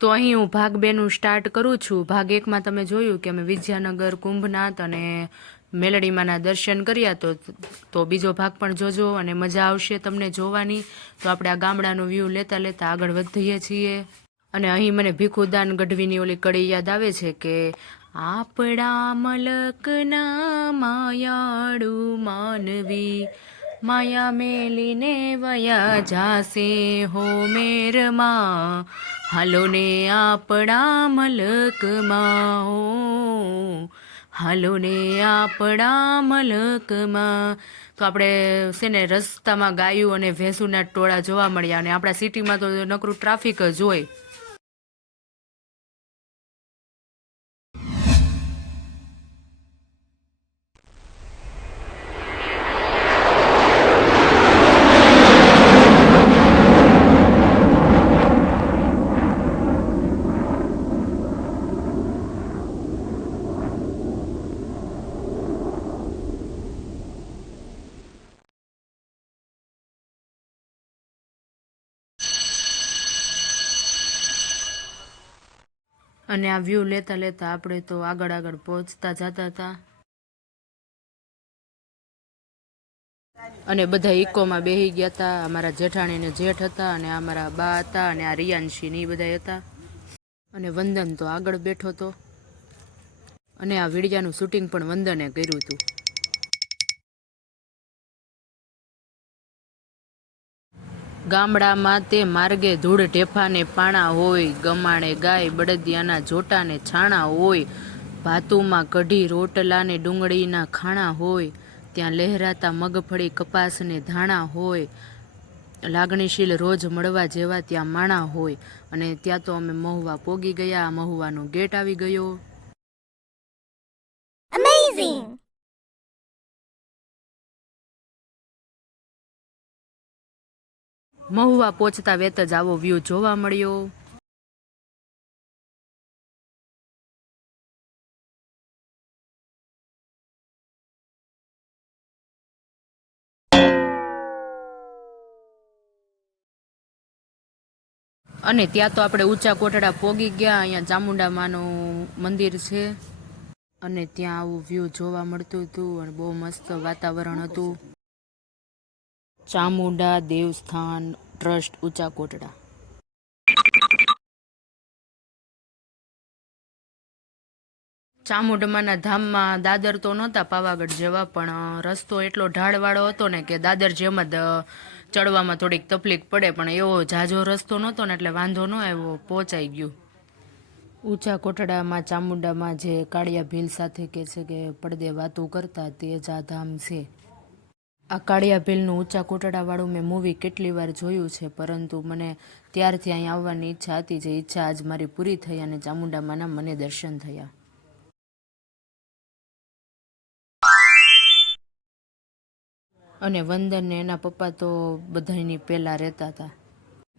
તો અહીં હું ભાગ 2નું સ્ટાર્ટ કરું છું। ભાગ 1માં તમે જોયું કે અમે વિદ્યાનગર, કુંભનાથ અને મેલડીમાંના દર્શન કર્યા। તો બીજો ભાગ પણ જોજો અને મજા આવશે તમને જોવાની। તો આપણે આ ગામડાનો વ્યૂ લેતા લેતા આગળ વધીએ છીએ। અને અહીં મને ભીખુદાન ગઢવીની ઓલી કડી યાદ આવે છે કે આપણા મલકના માયાળુ માનવી, માયા મેલીને વયા જાશે હો મેરમાં, હાલો ને આપણા મલકમાં હો, હાલો ને આપણા મલકમાં। તો આપણે છે ને રસ્તામાં ગાયું અને ભેંસુના ટોળા જોવા મળ્યા અને આપણા સિટીમાં તો નકરું ટ્રાફિક જ હોય। અને આ વ્યૂ લેતા લેતા આપણે તો આગળ આગળ પહોંચતા જતા હતા। અને બધા ઇકોમાં બેસી ગયા હતા। અમારા જેઠાણી ને જેઠ હતા અને અમારા બા હતા અને આ રિયાંશી ને એ બધા હતા। અને વંદન તો આગળ બેઠો હતો અને આ વિડિયાનું શૂટિંગ પણ વંદને કર્યું હતું। ગામડામાં તે માર્ગે ધૂળ ઢેફાને પાણા હોય, ગમાણે ગાય બળદિયાના જોટાને છાણા હોય, ભાતુમાં કઢી રોટલાને ડુંગળીના ખાણા હોય, ત્યાં લહેરાતા મગફળી કપાસને ધાણા હોય, લાગણીશીલ રોજ મળવા જેવા ત્યાં માણા હોય। અને ત્યાં તો અમે મહુવા પોગી ગયા। મહુવાનો ગેટ આવી ગયો। Amazing! મહુવા પહોંચતા વેત જ આવો વ્યૂ જોવા મળ્યો। અને ત્યાં તો આપણે ઊંચા કોટડા પોગી ગયા। અહીંયા ચામુંડા માનું મંદિર છે અને ત્યાં આવું વ્યૂ જોવા મળતું હતું અને બહુ મસ્ત વાતાવરણ હતું। ચામુંડા દેવસ્થાન ટ્રસ્ટ ઊંચા કોટડા। ચામુંડમાના ધામમાં દાદર તો નહોતા પાવાગઢ જેવા, પણ રસ્તો એટલો ઢાળવાળો હતો ને કે દાદર જેમ જ ચડવામાં થોડીક તકલીફ પડે, પણ એવો ઝાઝો રસ્તો નહોતો ને એટલે વાંધો ન આવ્યો, પહોંચાઈ ગયું। ઊંચા કોટડામાં ચામુંડામાં જે કાળિયા ભીલ સાથે કે છે કે પડદે વાતું કરતા તે જ આ ધામ છે। આ કાળિયા ભીલનું ઊંચા કોટડાવાળું મેં મૂવી કેટલી વાર જોયું છે, પરંતુ મને ત્યારથી અહીં આવવાની ઈચ્છા હતી। જે ઈચ્છા આજ મારી પૂરી થઈ અને ચામુંડામાંના મને દર્શન થયા। અને વંદન ને એના પપ્પા તો બધાની પહેલા રહેતા હતા।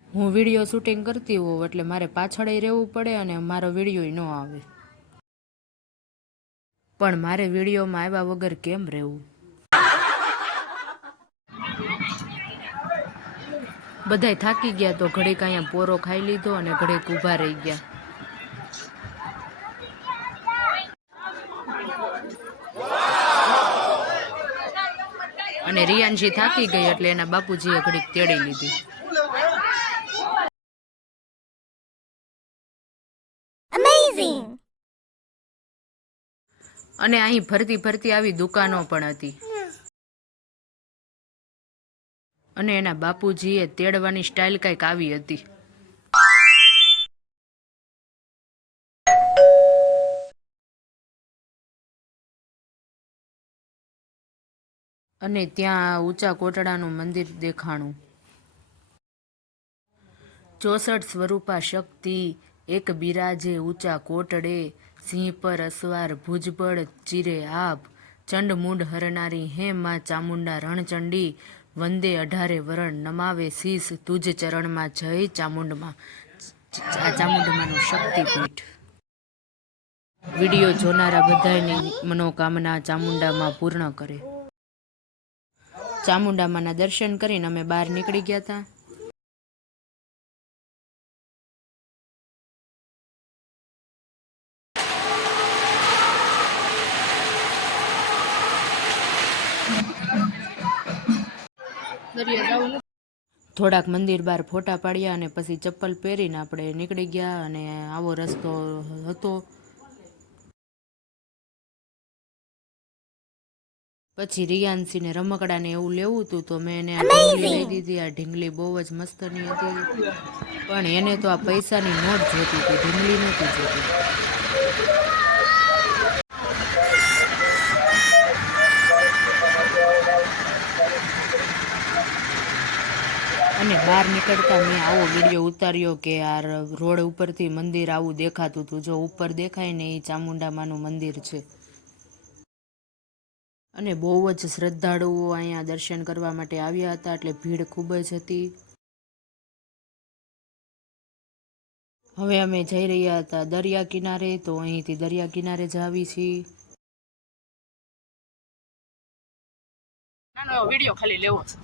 હું વિડીયો શૂટિંગ કરતી હોઉં એટલે મારે પાછળ રહેવું પડે અને મારો વિડીયો ન આવે, પણ મારે વિડીયોમાં આવ્યા વગર કેમ રહેવું? બધાય થાકી ગયા તો ઘડીક અહીંયા પોરો ખાઈ લીધો અને ઘડીક ઊભા રહી ગયા। અને રિયાંશી થાકી ગઈ એટલે એના બાપુજીએ ઘડીક તેડી લીધી। Amazing! અને અહીં ફરતી ફરતી આવી દુકાનો પણ હતી અને એના બાપુજીએ તેડવાની સ્ટાઇલ કંઈક આવી હતી। અને ત્યાં ઊંચા કોટડાનું મંદિર દેખાણું। 64 સ્વરૂપા શક્તિ એક બિરાજે ઊંચા કોટડે, સિંહ પર અસવાર ભુજબળ ચીરે આભ, ચંડ મુંડ હરનારી હે માં ચામુંડા રણચંડી, વંદે 18 વરણ નમાવે શીશ તુજ ચરણમાં જય ચામુંડમાં। આ ચામુંડમાનું શક્તિપીઠ। વિડીયો જોનારા બધાની મનોકામના ચામુંડામાં પૂર્ણ કરે। ચામુંડામાંના દર્શન કરીને અમે બહાર નીકળી ગયા હતા। થોડાક મંદિર બહાર ફોટા પાડ્યા અને પછી ચપ્પલ પહેરીને આપણે નીકળી ગયા અને આવો રસ્તો હતો. પછી રિયાન્સીને રમકડાને એવું લેવું હતું તો મેં એને આ ઢીંગલી લઈ દીધી. આ ઢીંગલી બહુ જ મસ્તની હતી, પણ એને તો આ પૈસાની નોટ જોતી હતી, ઢીંગલી નહોતી જોતી. અને બહાર નીકળતા મેં આવો વિડીયો ઉતાર્યો કે આ રોડ ઉપરથી મંદિર આવું દેખાતું હતું. જો ઉપર દેખાય ને એ ચામુંડામાનું મંદિર છે. અને બહુ જ શ્રદ્ધાળુઓ અહીંયા દર્શન કરવા માટે આવ્યા હતા, એટલે ભીડ ખૂબ જ હતી. હવે અમે જઈ રહ્યા હતા દરિયા કિનારે, તો અહીંથી દરિયા કિનારે જ આવી છીએ. નાનો વિડીયો ખાલી લેવો છે.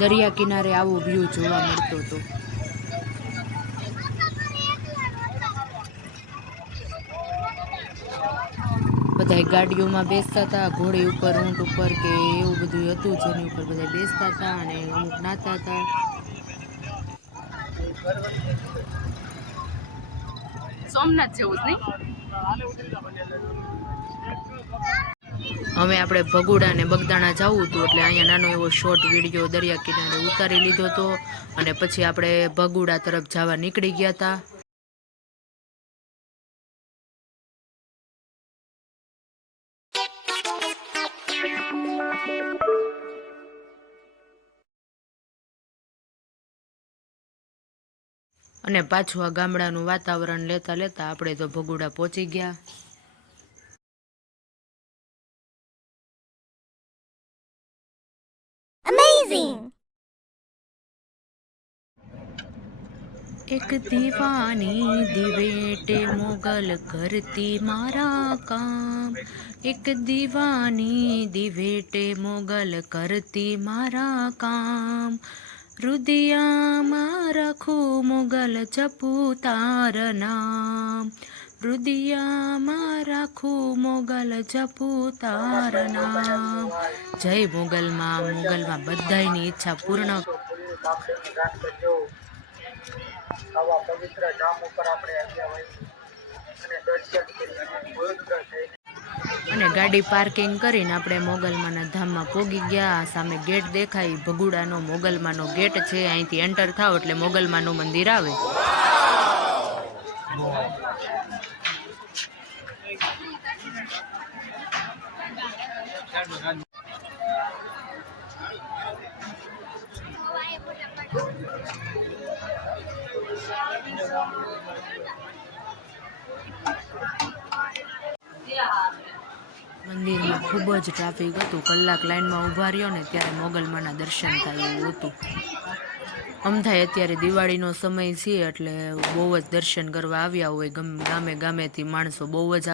દરિયા કિનારે આવો વ્યૂ જોવા મળતો હતો. બધા ગાડીઓમાં બેસતા હતા, ઘોડી ઉપર, ઊંટ ઉપર કે એવું બધું હતું જેની ઉપર બધા બેસતા હતા અને અમુક નાતા હતા. સોમનાથ જેવું જ નહીં. હવે આપણે ભગુડા ને બગદાણા જવું હતું, એટલે અહીંયા નાનો એવો શોર્ટ વિડીયો દરિયા કિનારે ઉતારી લીધો હતો અને પછી આપણે ભગુડા તરફ જવા નીકળી ગયા હતા. અને પાછું આ ગામડાનું વાતાવરણ લેતા લેતા આપણે તો ભગુડા પહોંચી ગયા. એક દીવાની દિવેટે મોગલ કરતી મારા કામ, એક દીવાની દિવેટે મોગલ કરતી મારા કામ, હૃદયામાં રાખું મોગલ જપું તાર નામ, હૃદયામાં રાખું મોગલ જપું તાર નામ. જય મોગલમાં. મોગલમાં બધાયની ઈચ્છા પૂર્ણ. આવા પવિત્ર ધામ ઉપર આપણે આવ્યા હોય અને દર્શન કરી અને ગાડી પાર્કિંગ કરીને આપણે મોગલમાના ધામમાં પહોંચી ગયા. સામે ગેટ દેખાય, ભગુડાનો મોગલમાનો ગેટ છે. અહીંથી એન્ટર થાવ એટલે મોગલમાનું મંદિર આવે. મંદિરમાં ખૂબ જ ટ્રાફિક હતું. કલાક લાઈનમાં ઊભા રહ્યો ને ત્યારે મોગલમાના દર્શન થાય એવું હતું. અમથાય અત્યારે દિવાળીનો સમય છે એટલે બહુ જ દર્શન કરવા આવ્યા હોય. ગામે ગામેથી માણસો બહુ જ.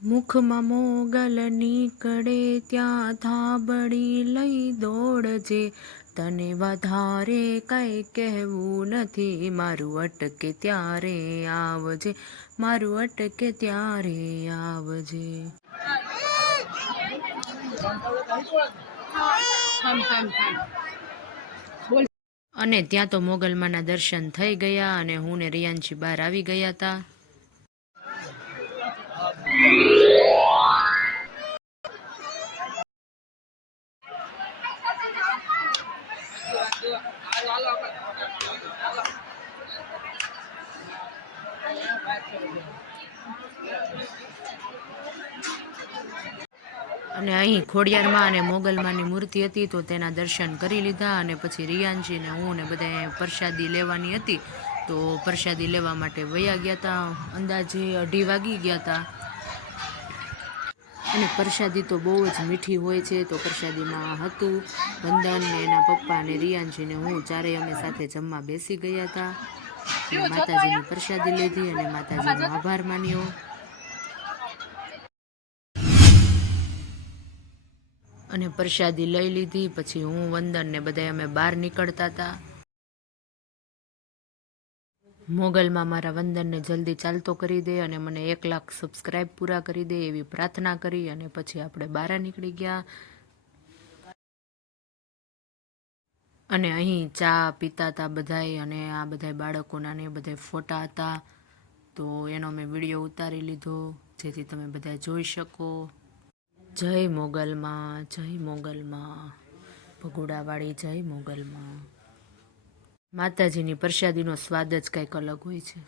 મુખમાં મોગલ નીકળે ત્યાં ધાબળી લઈ દોડજે, તને વધારે કઈ કહેવું નથી, મારું અટકે ત્યારે આવજે, મારું અટકે ત્યારે આવજે. અને ત્યાં તો મોગલમાના દર્શન થઈ ગયા અને હું ને રિયાન્શી બહાર આવી ગયા હતા. અને અહીં ખોડિયારમાં અને મોગલમાની મૂર્તિ હતી તો તેના દર્શન કરી લીધા. અને પછી રિયાન્શી ને હું ને બધા પ્રસાદી લેવાની હતી તો પ્રસાદી લેવા માટે વયા ગયા હતા. અંદાજે 2:30 વાગી ગયા હતા. અને પ્રસાદી તો બહુ જ મીઠી હોય છે. તો પ્રસાદીમાં હતું વંદન ને એના પપ્પા અને રિયાન્શી ને હું ચારેય અમે સાથે જમવા બેસી ગયા હતા. માતાજીની પ્રસાદી લીધી અને માતાજીનો આભાર માન્યો. અને પ્રસાદી લઈ લીધી. પછી હું, વંદન ને બધા અમે બહાર નીકળતા હતા. મોગલમાં મારા વંદનને જલ્દી ચાલતો કરી દે અને મને 1 લાખ સબસ્ક્રાઈબ પૂરા કરી દે એવી પ્રાર્થના કરી અને પછી આપણે બહાર નીકળી ગયા. અને અહીં ચા પીતા હતા બધાય અને આ બધા બાળકોના ને બધા ફોટા હતા, તો એનો મેં વિડીયો ઉતારી લીધો જેથી તમે બધા જોઈ શકો. જય મોગલમાં, જય મોગલમાં, ભગોડાવાળી જય મોગલમાં. માતાજીની પ્રસાદીનો સ્વાદ જ કંઈક અલગ હોય છે.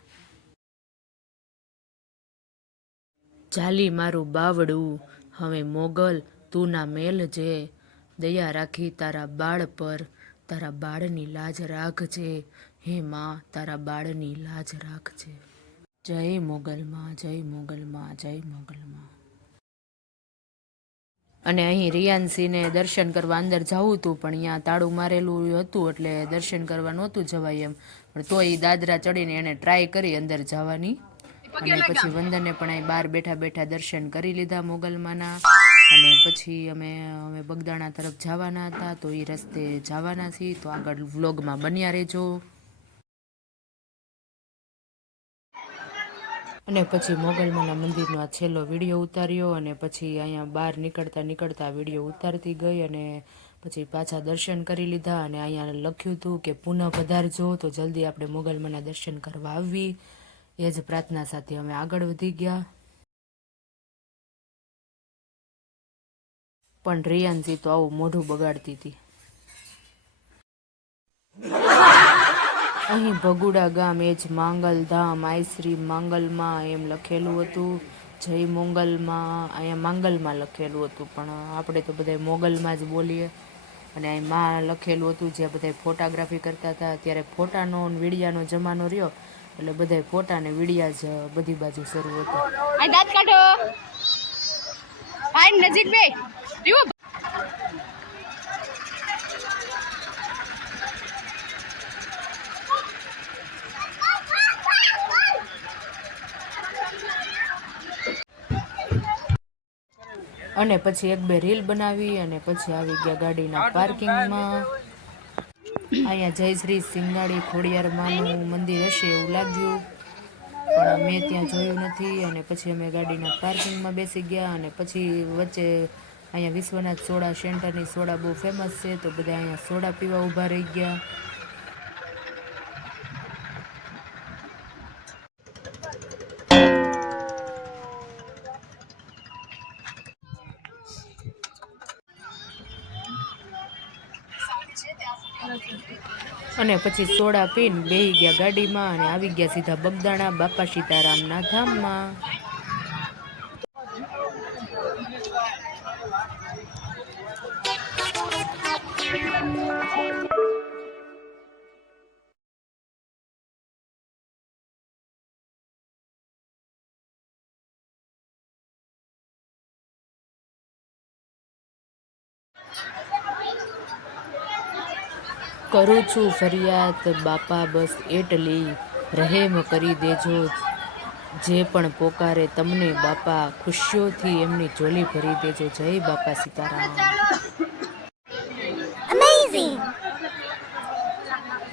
ચાલી મારું બાવડું હવે મોગલ તું ના મેલ જે, દયા રાખી તારા બાળ પર, તારા બાળની લાજ રાખજે, હે માં તારા બાળની લાજ રાખજે. જય મોગલમાં, જય મોગલમાં, જય મોગલમાં. અને અહીં રિયાન્સીને દર્શન કરવા અંદર જવું હતું પણ અહીંયા તાળું મારેલું હતું એટલે દર્શન કરવા નહોતું જવાય એમ, પણ તો એ દાદરા ચડીને એને ટ્રાય કરી અંદર જવાની. અને પછી વંદને પણ અહીં બહાર બેઠા બેઠા દર્શન કરી લીધા મોગલમાના. અને પછી અમે બગદાણા તરફ જવાના હતા, તો એ રસ્તે જવાના છીએ, તો આગળ વ્લોગમાં બન્યા રહેજો. અને પછી મોગલમાના મંદિરનો આ છેલ્લો વિડીયો ઉતાર્યો અને પછી અહીંયા બહાર નીકળતા વિડીયો ઉતારતી ગઈ અને પછી પાછા દર્શન કરી લીધા. અને અહીંયા લખ્યું હતું કે પુનઃ પધારજો, તો જલ્દી આપણે મોગલમાના દર્શન કરવા આવવી, એ જ પ્રાર્થના સાથે અમે આગળ વધી ગયા. પણ રિયાન્સી તો આવું મોઢું બગાડતી હતી. અહીં ભગુડા ગામ એ જ માંગલધામ, આઈશ્રી માંગલમાં એમ લખેલું હતું. જય મોગલમાં અહીંયા માંગલમાં લખેલું હતું, પણ આપણે તો બધા મોગલમાં જ બોલીએ. અને અહીં માં લખેલું હતું. જ્યાં બધા ફોટોગ્રાફી કરતા હતા ત્યારે ફોટાનો વિડીયાનો જમાનો રહ્યો એટલે બધા ફોટા ને વિડીયા જ બધી બાજુ શરૂ હતું. અને પછી 1-2 રીલ બનાવી અને પછી આવી ગયા ગાડીના પાર્કિંગમાં. અહીંયા જય શ્રી સિંગાળી ખોડિયારમાંનું મંદિર હશે એવું લાગ્યું, પણ મેં ત્યાં જોયું નથી. અને પછી અમે ગાડીના પાર્કિંગમાં બેસી ગયા અને પછી વચ્ચે અહીંયા વિશ્વનાથ સોડા સેન્ટરની સોડા બહુ ફેમસ છે, તો બધા અહીંયા સોડા પીવા ઊભા રહી ગયા. અને પછી સોડા પીને બેહી ગયા ગાડીમાં અને આવી ગયા સીધા બગદાણા બાપા સીતારામના ધામમાં. કરું છું ફરિયાદ બાપા બસ એટલી, રહેમ કરી દેજો જે પણ પોકારે તમને બાપા, ખુશીઓથી એમની ઝોલી ભરી દેજો. જય બાપા સીતારામ.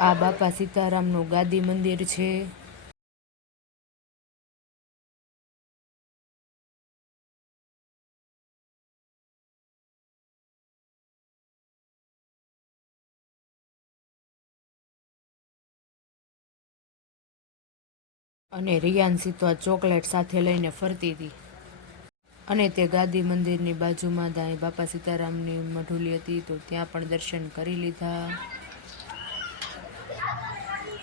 આ બાપા સીતારામનું ગાદી મંદિર છે. અને રિયાન્સી તો આ ચોકલેટ સાથે લઈને ફરતી હતી. અને તે ગાદી મંદિરની બાજુમાં દાઈ બાપા સીતારામની મઢુલી હતી, તો ત્યાં પણ દર્શન કરી લીધા.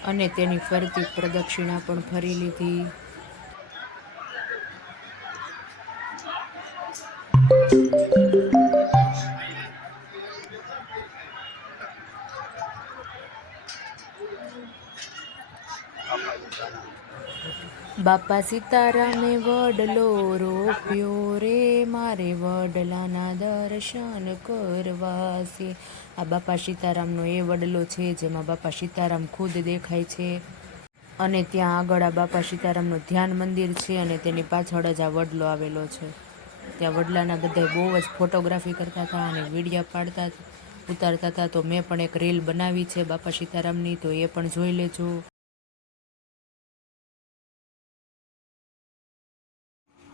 અને તેની ફરતી પ્રદક્ષિણા પણ ફરી લીધી. બાપા સીતારામે વડલો રોપ્યો રે, મારે વડલાના દર્શન કરવા છે. આ બાપા સીતારામનો એ વડલો છે જેમાં બાપા સીતારામ ખુદ દેખાય છે. અને ત્યાં આગળ આ બાપા સીતારામનું ધ્યાન મંદિર છે અને તેની પાછળ જ આ વડલો આવેલો છે. ત્યાં વડલાના બધા બહુ જ ફોટોગ્રાફી કરતા હતા અને વિડીયા ઉતારતા હતા. તો મેં પણ એક રીલ બનાવી છે બાપા સીતારામની, તો એ પણ જોઈ લેજો.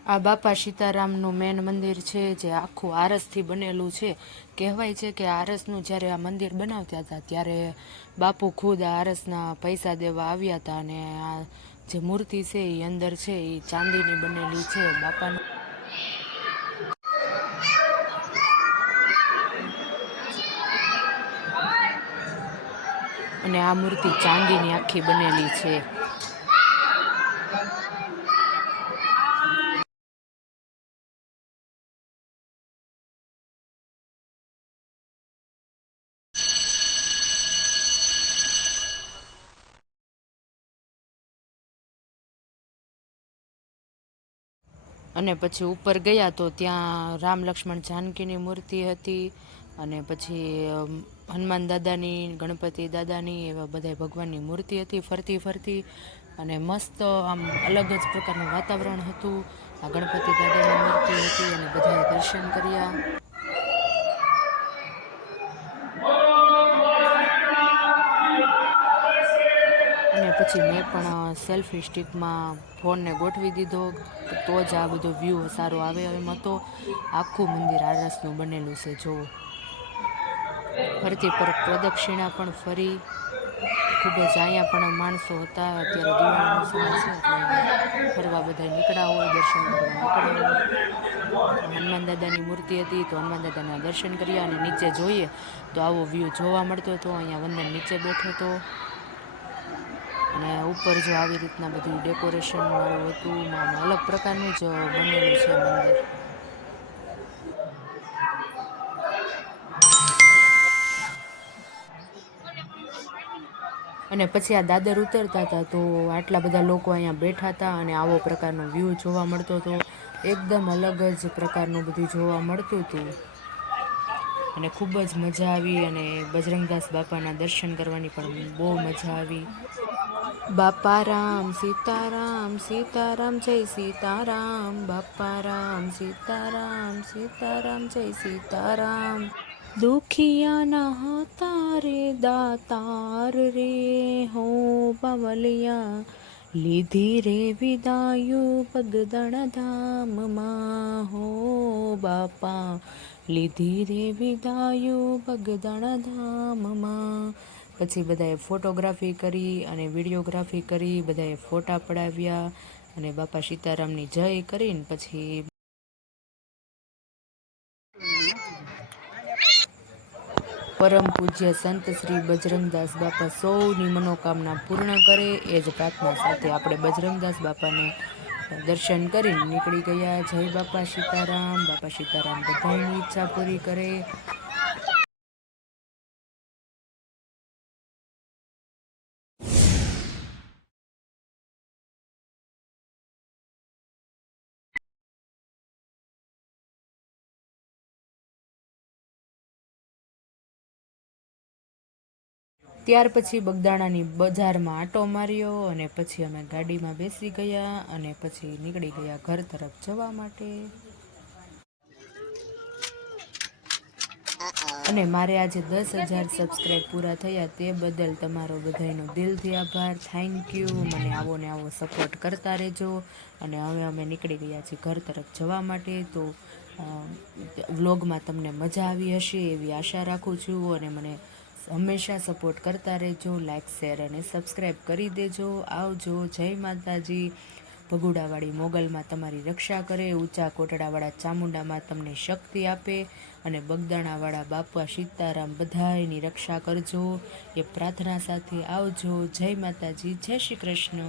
આ બાપા સીતારામનું મેન મંદિર છે, જે આખું આરસથી બનેલું છે. કહેવાય છે કે આરસનું જ્યારે આ મંદિર બનાવતા હતા ત્યારે બાપુ ખુદ આ આરસના પૈસા દેવા આવ્યા હતા, અને આ જે મૂર્તિ છે એ અંદર છે એ ચાંદીની બનેલી છે બાપાનું. અને આ મૂર્તિ ચાંદીની આખી બનેલી છે. અને પછી ઉપર ગયા તો ત્યાં રામ લક્ષ્મણ જાનકીની મૂર્તિ હતી, અને પછી હનુમાન દાદાની, ગણપતિ દાદાની, એવા બધા ભગવાનની મૂર્તિ હતી ફરતી ફરતી. અને મસ્ત આમ અલગ જ પ્રકારનું વાતાવરણ હતું. આ ગણપતિ દાદાની મૂર્તિ હતી અને બધાએ દર્શન કર્યા. અને પછી મેં પણ સેલ્ફી સ્ટિકમાં ફોનને ગોઠવી દીધો, તો જ આ બધો વ્યૂ સારો આવે એમ હતો. આખું મંદિર આરસનું બનેલું છે જોવો. ફરતી પર પ્રદક્ષિણા પણ ફરી. ખૂબ જ અહીંયા પણ માણસો હતા. અત્યારે દિવાળીનો સમય છે એટલે ફરવા બધા નીકળ્યા હોય, દર્શન કરવા નીકળ્યા હોય. હનુમાન દાદાની મૂર્તિ હતી તો હનુમાન દાદાના દર્શન કર્યા. અને નીચે જોઈએ તો આવો વ્યૂ જોવા મળતો હતો. અહીંયા વંદન નીચે બેઠો હતો, અને ઉપર જો આવી રીતના બધું ડેકોરેશન વાળું હતું. અલગ પ્રકારનું જ બનેલું છે મંદિર. અને પછી આ દાદર ઉતરતા હતા તો આટલા બધા લોકો અહીંયા બેઠા હતા, અને આવો પ્રકારનો વ્યૂ જોવા મળતો હતો. એકદમ અલગ જ પ્રકારનું બધું જોવા મળતું હતું, અને ખૂબ જ મજા આવી. અને બજરંગદાસ બાપાના દર્શન કરવાની પણ બહુ મજા આવી. બાપા રામ સીતારામ, સીતારામ જય સીતારામ, બાપા રામ સીતારામ, સીતારામ જય સીતારામ. દુખિયાના હતા રે દાતાર રે, હો બાવલિયા લીધી રે વિદાયું બગદાણા ધામમાં, હો બાપા લીધી રે વિદાયું બગદાણા ધામમાં. પછી બધાએ ફોટોગ્રાફી કરી અને વિડીયોગ્રાફી કરી, બધાએ ફોટા પડાવ્યા અને બાપા સીતારામની જય કરીને પછી પરમ પૂજ્ય સંત શ્રી બજરંગદાસ બાપા સૌની મનોકામના પૂર્ણ કરે એ જ પ્રાર્થના સાથે આપણે બજરંગદાસ બાપાને દર્શન કરીને નીકળી ગયા. જય બાપા સીતારામ. બાપા સીતારામ બધાની ઈચ્છા પૂરી કરે. ત્યાર પછી બગદાણાની બજારમાં આંટો માર્યો, અને પછી અમે ગાડીમાં બેસી ગયા અને પછી નીકળી ગયા ઘર તરફ જવા માટે. અને મારે આજે 10,000 સબસ્ક્રાઈબ પૂરા થયા, તે બદલ તમારો બધાનો દિલથી આભાર. Thank you. મને આવો ને આવો સપોર્ટ કરતા રહેજો. અને હવે અમે નીકળી ગયા છીએ ઘર તરફ જવા માટે. તો વ્લોગમાં તમને મજા આવી હશે એવી આશા રાખું છું, અને મને હંમેશા સપોર્ટ કરતા રહેજો. લાઇક, શેર અને સબસ્ક્રાઈબ કરી દેજો. આવજો. જય માતાજી. ભગુડાવાળી મોગલમાં તમારી રક્ષા કરે, ઊંચા કોટડાવાળા ચામુંડામાં તમને શક્તિ આપે, અને બગદાણાવાળા બાપા સીતારામ બધાયની રક્ષા કરજો એ પ્રાર્થના સાથે આવજો. જય માતાજી. જય શ્રી કૃષ્ણ.